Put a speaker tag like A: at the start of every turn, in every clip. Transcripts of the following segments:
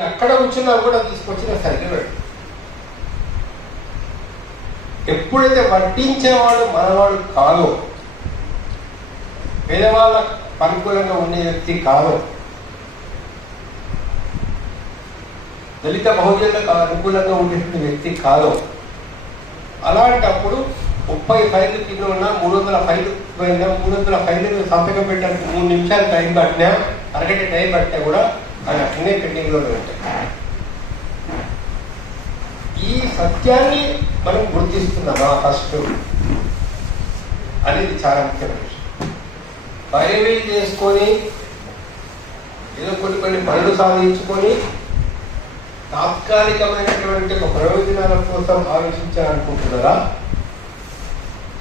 A: నేను అక్కడ కూర్చున్నా కూడా తీసుకొచ్చి నా సరిగ్గా ఎప్పుడైతే వడ్డించేవాడు మనవాడు కాదో పేదవాళ్ళ అనుకూలంగా ఉండే వ్యక్తి కాదో దళిత బహుజనులకు అనుకూలంగా ఉండేటువంటి వ్యక్తి కాదో అలాంటప్పుడు ముప్పై ఫైళ్ళు కింద ఉన్న మూడు వందల ఫైళ్ళు పోయినా మూడు వందల ఫైళ్ళు సంతకం పెట్టడానికి మూడు నిమిషాలు టైం పట్టినా అరగంట టైం పట్టినా కూడా అది అట్లనే పెండింగ్లోనే ఉంటాయి. ఈ సత్యాన్ని మనం గుర్తిస్తున్నామా ఫస్ట్? అనేది చాలా ముఖ్యమైన విషయం. బైబిల్ చేసుకొని ఏదో కొన్ని కొన్ని పనులు సాధించుకొని తాత్కాలికమైనటువంటి ఒక ప్రయోజనాల కోసం ఆలోచించాలనుకుంటున్నారా?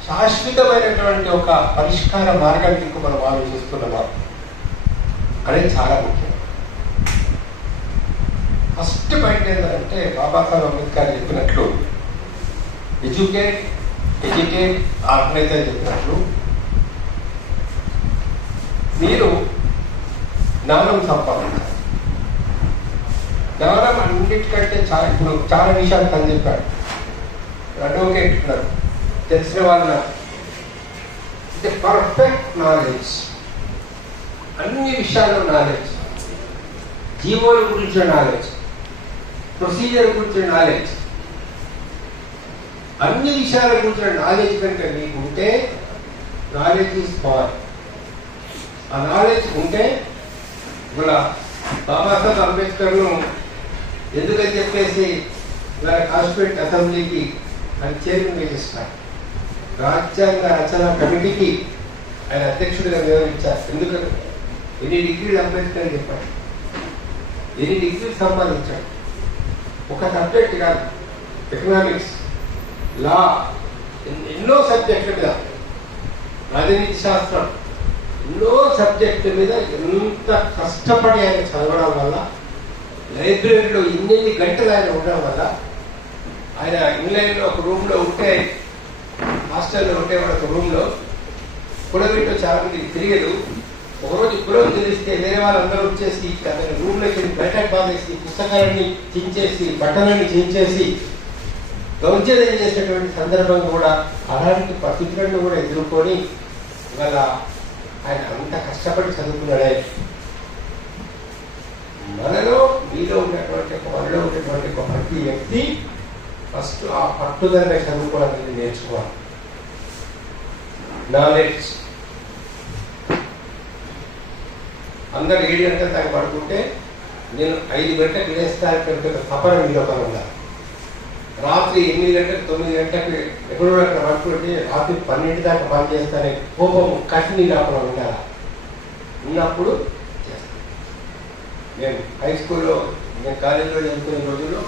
A: శాశ్వతమైనటువంటి ఒక పరిష్కార మార్గం మనం ఆలోచిస్తున్నామా? అనేది చాలా ముఖ్యం. ఫస్ట్ పాయింట్ ఏంటంటే బాబాసాహెబ్ అంబేద్కర్ చెప్పినట్లు ఎడ్యుకేట్ ఎడ్యుకేట్ ఆర్గనైజ్ అని చెప్పినట్లు మీరు జ్ఞానం సంపాదించాలి. జ్ఞానం అన్నిటికంటే చాలా ఇప్పుడు చాలా విషయాలు తను చెప్పాడు. అడ్వకేట్ ఉన్నారు తెలిసిన వాళ్ళ ఇది పర్ఫెక్ట్ నాలెడ్జ్ అన్ని విషయాల్లో నాలెడ్జ్ జీవోల గురించిన నాలెడ్జ్ ప్రొసీజర్ గురించిన నాలెడ్జ్ అన్ని విషయాల గురించిన నాలెడ్జ్ కనుక మీకు ఉంటే నాలెడ్జ్ ఈజ్ పవర్ ఆ నాలెడ్జ్ ఉంటే ఇవాళ బాబాసాహెబ్ అంబేద్కర్ను ఎందుకని చెప్పేసి ఇలా కాన్స్టిట్యూట్ అసెంబ్లీకి ఆయన చైర్మన్ వేసిస్తారు రాజ్యాంగ రచన కమిటీకి ఆయన అధ్యక్షుడిగా వివరించారు ఎందుకంటే ఎన్ని డిగ్రీలు అంబేద్కర్ చెప్పాడు? ఎన్ని డిగ్రీలు సంపాదించాడు? ఒక సబ్జెక్ట్ కాదు. ఎకనామిక్స్ లా ఎన్నో సబ్జెక్టుల మీద. రాజనీతి శాస్త్రం ఎన్నో సబ్జెక్టు మీద ఎంత కష్టపడి ఆయన చదవడం వల్ల లైబ్రరీలో ఇన్ని గంటలు ఆయన ఉండడం వల్ల ఆయన ఇంగ్లాండ్లో ఒక రూమ్లో ఉంటే హాస్టల్లో ఉంటే ఒక రూమ్లో కూడా చాలా మంది తెలియదు ఒకరోజు ఇప్పుడు తెలిస్తే వేరే వాళ్ళందరూ వచ్చేసి అతని రూమ్లోకి వెళ్ళి బయటకు బాధేసి పుస్తకాలని చించేసి బట్టలని చించేసి దౌర్జన్యం చేసేటువంటి సందర్భం కూడా అలాంటి పరిస్థితులను కూడా ఎదుర్కొని ఇవాళ ఆయన అంత కష్టపడి చదువుకున్నాడే. మనలో మీలో ఉన్నటువంటి ఒక మనలో ఉన్నటువంటి ఒక ప్రతి వ్యక్తి ఫస్ట్ ఆ పట్టుదలని చదువుకోవడానికి నేర్చుకోవాలి. నాలెడ్జ్ అందరు ఏడు గంటల దాకా పడుకుంటే నేను ఐదు గంటలకు లేస్తానంటే తపన మీలో పని ఉండాలి రాత్రి ఎనిమిది గంటలకు తొమ్మిది గంటలకు ఎప్పుడు అక్కడ పడుకుంటే రాత్రి పన్నెండు దాకా పని చేస్తానే కోపం కఠిని రాకుండా ఉండాలి? ఉన్నప్పుడు చేస్తాను నేను హై స్కూల్లో నేను కాలేజీలో చదువుకునే రోజుల్లో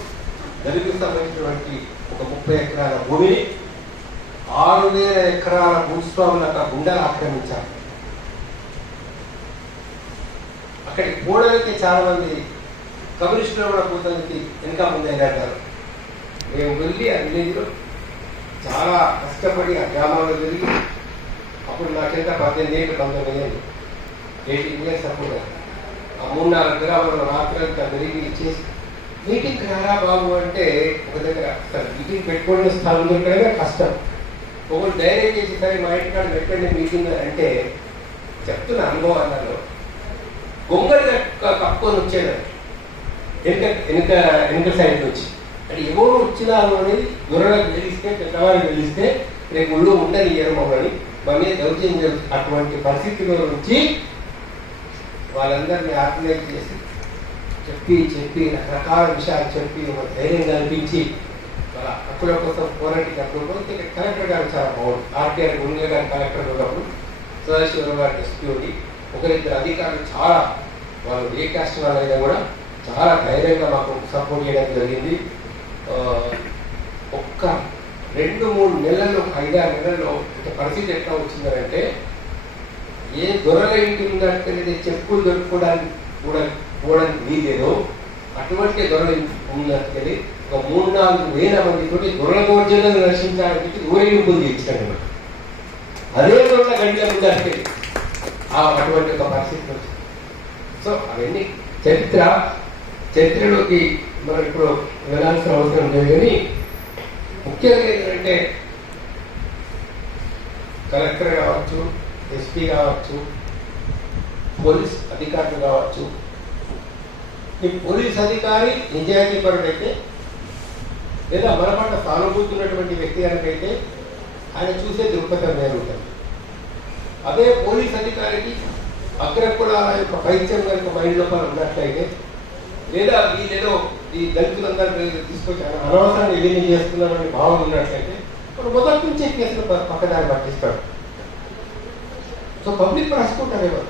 A: దళితులకు సంబంధించినటువంటి ఒక ముప్పై ఎకరాల భూమిని ఆరు వేల ఎకరాల భూస్వాములకు గుండెలు ఆక్రమించారు అక్కడికి పోవడానికి చాలా మంది కమ్యూనిస్టులు కూడా పోతానికి ఇంకా ముందు అంటారు మేము వెళ్ళి ఆ విలేజ్లో చాలా కష్టపడి ఆ గ్రామాల్లో వెళ్ళి అప్పుడు నాకెంత పద్దెనిమిది ఏళ్ళు పంతొమ్మిది ఏళ్ళు ఎయిటీన్ ఇయర్స్ అప్పుడు ఆ మూడు నాలుగు గ్రామాల్లో రాత్రంతా వెలిగి ఇచ్చేసి మీటింగ్ రారా బాబు? అంటే ఒక దగ్గర మీటింగ్ పెట్టుకోవడం స్థలం దొరకడమే కష్టం. ఒకరు ధైర్యం చేసి సరే మా ఇంటికాడ పెట్టండి మీటింగ్ అంటే చెప్తున్న అనుభవం అనుభవాలలో గొంగళి కక్క- కప్పుకొని వచ్చేదాన్ని వెనుక వెనుక వెనుక సైడ్ నుంచి. అంటే ఎవరు వచ్చినారు అనేది దొరలకు తెలిస్తే పెద్దవారికి తెలిస్తే రేపు ఒళ్ళు ఉండని మమ్మల్ని. మా మీద దౌర్జన్యం అటువంటి పరిస్థితిలో నుంచి వాళ్ళందరినీ ఆత్మహత్య చేసి చెప్పి చెప్పి రకరకాల విషయాలు చెప్పి ఒక ధైర్యం కల్పించి వాళ్ళ హక్కుల కోసం పోరాటప్పుడు కలెక్టర్ గారు చాలా బాగుంది ఆర్టీఆర్ గుండె గారు కలెక్టర్ ఉన్నప్పుడు సదాశివరావు గారు ఎస్పీ ఉండి ఒకరిద్దరు అధికారులు చాలా వాళ్ళు ఏ క్యాస్ట్ వాళ్ళైనా కూడా చాలా ధైర్యంగా మాకు సపోర్ట్ చేయడం జరిగింది. ఒక్క రెండు మూడు నెలల్లో ఐదారు నెలల్లో ఇక పరిస్థితి ఎట్లా వచ్చిందంటే ఏ దొరల ఇంటి ఉన్నట్టుకెళ్ళి చెప్పులు దొరుకుకోవడానికి కూడా పోవడానికి వీలేదో అటువంటి దొరల ఉన్నట్టుకెళ్ళి ఒక మూడు నాలుగు వేల మంది తోటి దొరల దౌర్జన్యం రక్షించడానికి ఊరేగింపులు తీర్చాడు అన్నమాట. అదే దొరల గంటల ముందట్టుకెళ్ళి అటువంటి ఒక పరిస్థితి వచ్చింది. సో అవన్నీ చరిత్ర చరిత్రలోకి మనం ఇప్పుడు వెళ్ళాల్సిన అవసరం లేదు కానీ ముఖ్యంగా ఏంటంటే కలెక్టర్ కావచ్చు ఎస్పీ కావచ్చు పోలీస్ అధికారులు కావచ్చు. ఈ పోలీస్ అధికారి నిజాయితీపరుడైతే లేదా మన సానుభూతి ఉన్నటువంటి వ్యక్తి కనుకైతే ఆయన చూసే దృక్పథం వేరు ఉంటుంది అదే పోలీస్ అధికారికి అగ్రకులాల యొక్క పైత్యం కనుక మైండ్ లోపల ఉన్నట్లయితే లేదా వీళ్ళేదో ఈ దళితులందరూ తీసుకొచ్చి ఆయన అనవసరంగా ఏమీ చేస్తున్నారని భావన ఉన్నట్లయితే ఇప్పుడు మొదటి నుంచే కేసులు పక్కదారి పట్టిస్తాడు. సో పబ్లిక్ ప్రాసిక్యూటర్ ఎవరు?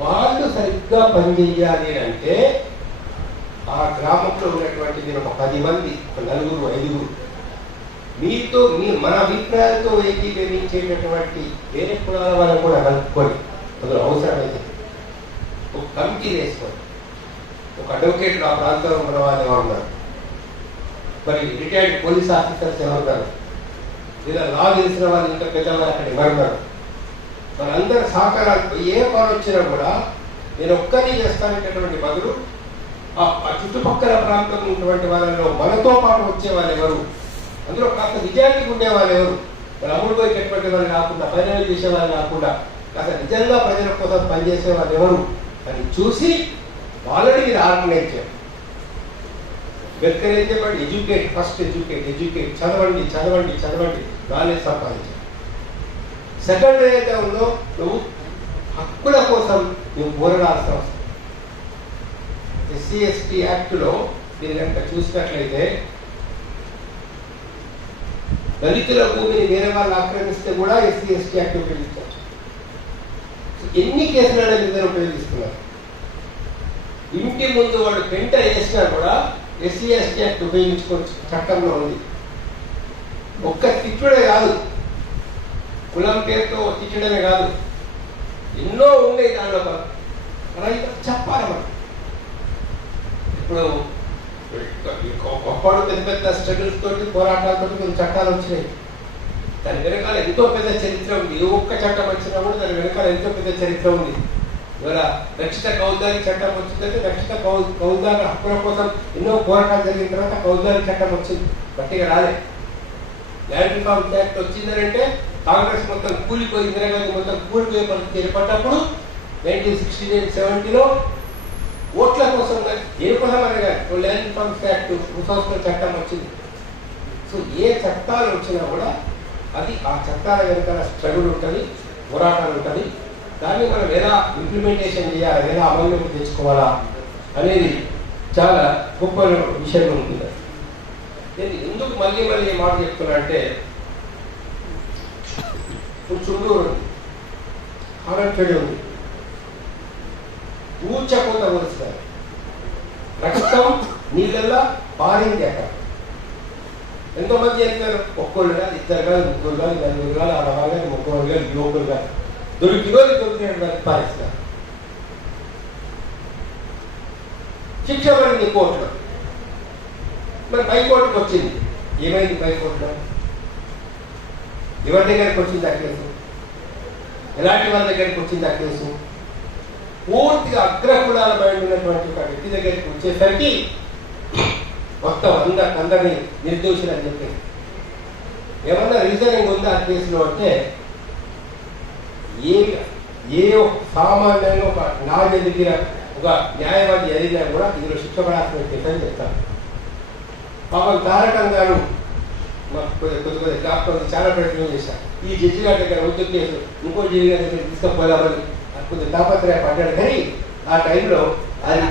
A: వాళ్ళు సరిగ్గా పనిచేయాలి అంటే ఆ గ్రామంలో ఉన్నటువంటి మీరు ఒక పది మంది ఒక నలుగురు ఐదుగురు మీతో మీ మన అభిప్రాయాలతో ఏకీభవించేటటువంటి వేరే కులాల వాళ్ళని కూడా కలుపుకొని అందులో అవసరమైతే ఒక కమిటీ వేసుకోండి ఒక అడ్వకేట్ ఆ ప్రాంతంలో ఉన్న వాళ్ళు ఎవరున్నారు మరి రిటైర్డ్ పోలీస్ ఆఫీసర్స్ ఎవరున్నారు లేదా లా తెలిసిన వాళ్ళు ఇంకా పెద్దవాళ్ళు అక్కడ ఎవరున్నారు మనందరి సహకారాలు ఏ పని వచ్చినా కూడా నేను ఒక్కరిని చేస్తానటువంటి బదులు ఆ ఆ చుట్టుపక్కల ప్రాంతంలో ఉన్నటువంటి వాళ్ళలో మనతో పాటు వచ్చే వాళ్ళు ఎవరు? అందులో కాస్త నిజానికి ఉండే వాళ్ళు ఎవరు మరి పోయి పోయేటటువంటి వాళ్ళు కాకుండా పైన చేసేవాళ్ళు కాకుండా కాస్త నిజంగా ప్రజల కోసం పనిచేసే వాళ్ళు ఎవరు? అని చూసి వాళ్ళని మీరు ఆర్గనైజ్ చేయాలి. వెల్కరేజ్ ఎడ్యుకేట్ ఫస్ట్ ఎడ్యుకేట్ ఎడ్యుకేట్ చదవండి చదవండి చదవండి నాలెడ్జ్ సంపాదించండి సెకండ్ ఏదైతే ఉందో నువ్వు హక్కుల కోసం నువ్వు పోరాడాల్సిన అవసరం. ఎస్సీ ఎస్టీ యాక్ట్లో మీరు కనుక చూసినట్లయితే దళితుల భూమిని వేరే వాళ్ళు ఆక్రమిస్తే కూడా ఎస్సీ ఎస్టీ యాక్ట్ ఉపయోగిస్తారు ఎన్ని కేసులలో మీద ఉపయోగిస్తున్నారు. ఇంటి ముందు వాడు పెంట వేసినా కూడా ఎస్సీ ఎస్టీ యాక్ట్ ఉపయోగించుకోవచ్చు చట్టంలో ఉంది. ఒక్క తిట్టుడే కాదు. కులం పేరుతో తిట్టడమే కాదు. ఎన్నో ఉన్నాయి దానిలో. రైతు చెప్పాలి మనం ఇప్పుడు ఒకప్పుడు పెద్ద పెద్ద స్ట్రగుల్స్ తోటి పోరాటాలతో కొన్ని చట్టాలు వచ్చినాయి దాని వెనకాల ఎంతో పెద్ద చరిత్ర ఉంది ఏ ఒక్క చట్టం వచ్చినా కూడా దాని వెనకాల ఎంతో పెద్ద చరిత్ర ఉంది ఇవాళ రక్షిత కౌదారి చట్టం వచ్చిందంటే రక్షిత కౌ కౌదారి హక్కుల కోసం ఎన్నో పోరాటాలు జరిగిన తర్వాత కౌదారి చట్టం వచ్చింది. బట్టిగా రాలే ల్యాండ్ రిఫార్మ్ యాక్ట్ వచ్చిందంటే కాంగ్రెస్ మొత్తం కూలిపోయి ఇందిరాగాంధీ మొత్తం కూలిపోయే పరిస్థితి ఏర్పడ్డప్పుడు నైన్టీన్ సిక్స్టీ నైన్ సెవెంటీలో కోసం ఏ కోసం అనగా? ల్యాండ్ రిఫార్మ్స్ యాక్ట్ భూసంస్కరణ చట్టం వచ్చింది. సో ఏ చట్టాలు వచ్చినా కూడా అది ఆ చట్టాల వెనుక స్ట్రగుల్ ఉంటుంది పోరాటాలు ఉంటుంది. దాన్ని మనం ఎలా ఇంప్లిమెంటేషన్ చేయాలి ఎలా అమల్లోకి తెచ్చుకోవాలా అనేది చాలా గొప్ప విషయం ఉంటుంది. నేను ఎందుకు మళ్ళీ మళ్ళీ మాట చెప్తున్నా అంటే ఇప్పుడు చుండూరు ఉంది. ఆనందపేట ఉంది. ఊచకోత కొలుస్తారు రక్తం నీళ్ళల్లో పారింది అక్కడ. ఎంతోమంది చెప్పారు ఒక్కళ్ళు కాదు ఇద్దరు కాదు ముగ్గురు కాదు నలుగురు కాదు ఆడవాళ్ళు కాదు ముగ్గురు కాదు యువకులు కాదు దొరికి రోజు దొరికినట్టు పారిస్తారు శిక్ష పడింది కోర్టులో. మరి హైకోర్టుకు వచ్చింది. ఏమైంది హైకోర్టులో? ఎవరి దగ్గరికి వచ్చింది ఆ కేసు? ఎలాంటి వాళ్ళ దగ్గరికి వచ్చింది ఆ కేసు? పూర్తిగా అగ్రకులాల బయట ఉన్నటువంటి ఒక వ్యక్తి దగ్గరికి వచ్చేసరికి మొత్తం అంద అందరినీ నిర్దోషులు అని చెప్పి ఏమన్నా రీజనింగ్ ఉందా ఆ కేసులో అంటే ఏ ఏ సామాన్యంగా ఒక న్యాయ ఎదిగిన ఒక న్యాయవాది ఎదిగినా కూడా ఇందులో శిక్ష పడాల్సిన కేసని చెప్తాను పాపం తారకం గారు మాకు కొద్ది కొద్ది చాలా ప్రయత్నం చేశారు. ఈ జడ్జి గారి దగ్గర ఉద్యోగ కేసు ఇంకో జడ్జి గారి దగ్గర తీసుకుపోదామని నాకు కొద్ది తాపత్రయ పడ్డాడు. కానీ ఆ టైంలో అది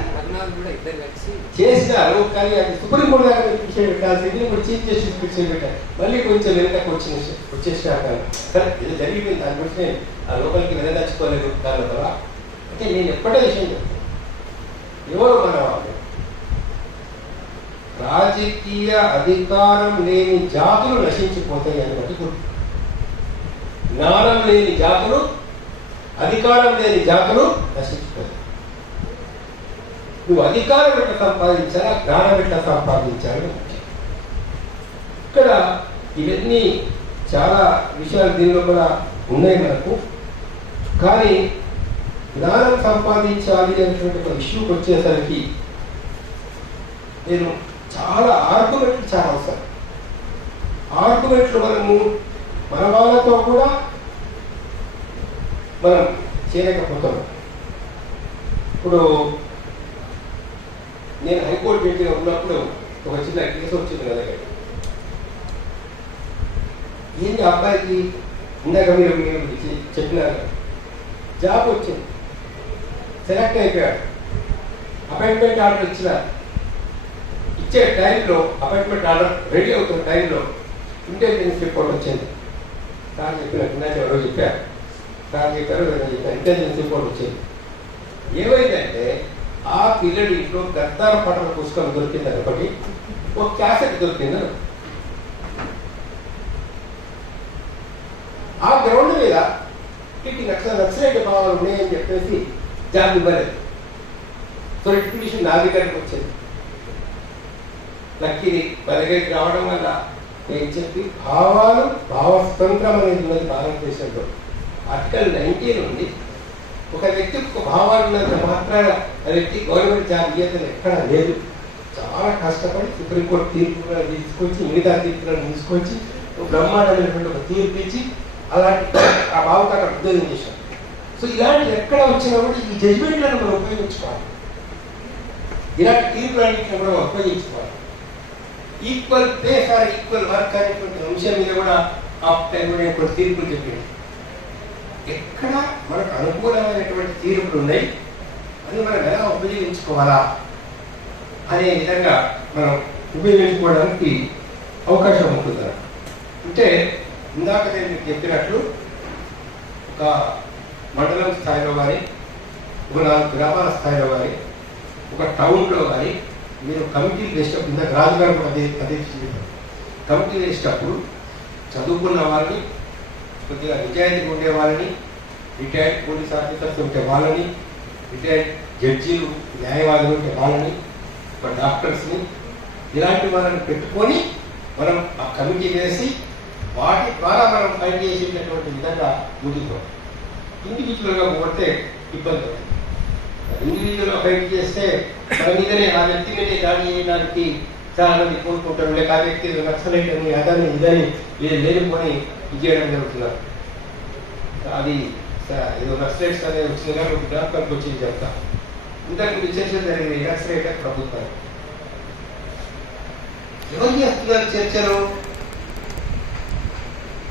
A: చేసినారు కానీ అది సుప్రీంకోర్టు దాకా పిటిషన్ పెట్టాల్సింది ఇప్పుడు చీఫ్ జస్టిస్ పెట్టారు. మళ్ళీ కొంచెం వెనకకు వచ్చిన వచ్చేసినాక సరే ఇది జరిగిపోయింది దాని గురించి నేను ఆ లోపలికి వెళ్ళదలుచుకోలేదు. దాని వల్ల అంటే నేను ఎప్పుడే విషయం చెప్తాను. ఎవరు మన వాళ్ళు రాజకీయ అధికారం లేని జాతులు నశించిపోతాయి అని బట్టి గుర్తు. జ్ఞానం లేని జాతులు అధికారం లేని జాతులు నశించిపోతాయి నువ్వు అధికారం ఎట్లా సంపాదించాలా జ్ఞానం ఎట్లా సంపాదించాలని ఇక్కడ ఇవన్నీ చాలా విషయాలు దీనిలో కూడా ఉన్నాయి మనకు. కానీ జ్ఞానం సంపాదించాలి అనేటువంటి ఒక ఇష్యూకి వచ్చేసరికి నేను చాలా ఆర్గ్యుమెంట్లు చాలా అవసరం ఆర్గ్యుమెంట్లు మనము మన వాళ్ళతో కూడా మనం చేయలేకపోతున్నాం ఇప్పుడు నేను హైకోర్టు జడ్జిగా ఉన్నప్పుడు ఒక చిన్న కేసు వచ్చింది నా దగ్గర. ఏంటి అబ్బాయికి ఇందాక మీరు మీరు చెప్పినారు జాబ్ వచ్చింది. సెలెక్ట్ అయిపోయాడు. అపాయింట్మెంట్ ఆర్డర్ ఇచ్చిన ఇచ్చే టైంలో అపాయింట్మెంట్ ఆర్డర్ రెడీ అవుతున్న టైంలో ఇంటెలిజెన్స్ రిపోర్ట్ వచ్చింది. సార్ చెప్పినట్టు ఇందాక ఎవరో చెప్పారు. దాని చెప్పారు ఇంటెలిజెన్స్ రిపోర్ట్ వచ్చింది. ఏమైందంటే ఆ పిల్లడి ఇంట్లో గద్దార పటల పుస్తకం దొరికింది ఒకటి ఒక క్యాసెట్ దొరికింది ఆ గ్రౌండ్ మీద ఇటు లక్ష నక్సలైట్ భావాలు ఉన్నాయని చెప్పేసి జాబ్ ఇవ్వలేదు. సో రిట్రిబ్యూషన్ నా దగ్గరకు వచ్చింది. లక్కీది మన రావడం వల్ల నేను చెప్పి భావాలు భావస్వతంత్రం అనేది ఉన్నది భారతదేశంలో. ఆర్టికల్ నైన్టీన్ ఉంది. ఒక వ్యక్తికి ఒక భావాలు ఉన్నంత మాత్రాన ఆ వ్యక్తి గవర్నమెంట్ జాబ్ ఇయ్యదని ఎక్కడ లేదు. చాలా కష్టపడి సుప్రీంకోర్టు తీర్పులను తీసుకొచ్చి మిగతా తీర్పులను తీసుకొచ్చి బ్రహ్మాండమైనటువంటి ఒక తీర్పు ఇచ్చి అలాంటి ఆ భావకు అక్కడ ఉద్యోగం చేశారు సో ఇలాంటివి ఎక్కడ వచ్చినా కూడా ఈ జడ్జ్మెంట్లను మనం ఉపయోగించుకోవాలి. ఇలాంటి తీర్పులన్నింటిని కూడా మనం ఉపయోగించుకోవాలి. Equal pay for equal work అనేటువంటి అంశం మీద కూడా ఆ టైం కొన్ని తీర్పులు చెప్పింది ఎక్కడ మనకు అనుకూలమైనటువంటి తీర్పులు ఉన్నాయి అది మనం ఎలా ఉపయోగించుకోవాలా? అనే విధంగా మనం ఉపయోగించుకోవడానికి అవకాశం ఉంటుంది. అంటే ఇందాక నేను చెప్పినట్లు ఒక మండలం స్థాయిలో కానీ ఒక నాలుగు గ్రామాల స్థాయిలో కానీ ఒక టౌన్లో కానీ మీరు కమిటీలు వేసినప్పుడు ఇందాక రాజుగారు అదే అదే కమిటీలు కమిటీ వేసేటప్పుడు చదువుకున్న వారిని కొద్దిగా నిజాయితీ ఉండే వాళ్ళని రిటైర్డ్ పోలీస్ ఆఫీసర్స్ ఉంటే వాళ్ళని రిటైర్డ్ జడ్జీలు న్యాయవాదులు ఉంటే వాళ్ళని ఒక డాక్టర్స్ని ఇలాంటి వాళ్ళని పెట్టుకొని మనం ఆ కమిటీ వేసి వాటి ద్వారా మనం ఫైట్ చేసేటటువంటి విధంగా ముందుకు. ఇండివిజువల్గా పోతే ఇబ్బంది అవుతుంది. ఇండివిజువల్గా ఫైట్ చేస్తే మన మీదనే ఆ వ్యక్తి మీదే దాడి చేయడానికి చాలా కోరుకుంటారు లేక ఆ వ్యక్తి నక్సలైట్ అదని ఇదని లేదు లేనిపోని ఇది చేయడం జరుగుతున్నారు. అది ఏదో నక్సలైట్స్ అనేది వచ్చింది కానీ ఒక జ్ఞాపకానికి వచ్చింది చెప్తా. ఇంతకు విశేషం జరిగింది నక్సలైట్ ప్రభుత్వం ఎవరు చేస్తున్నారు చర్చలు?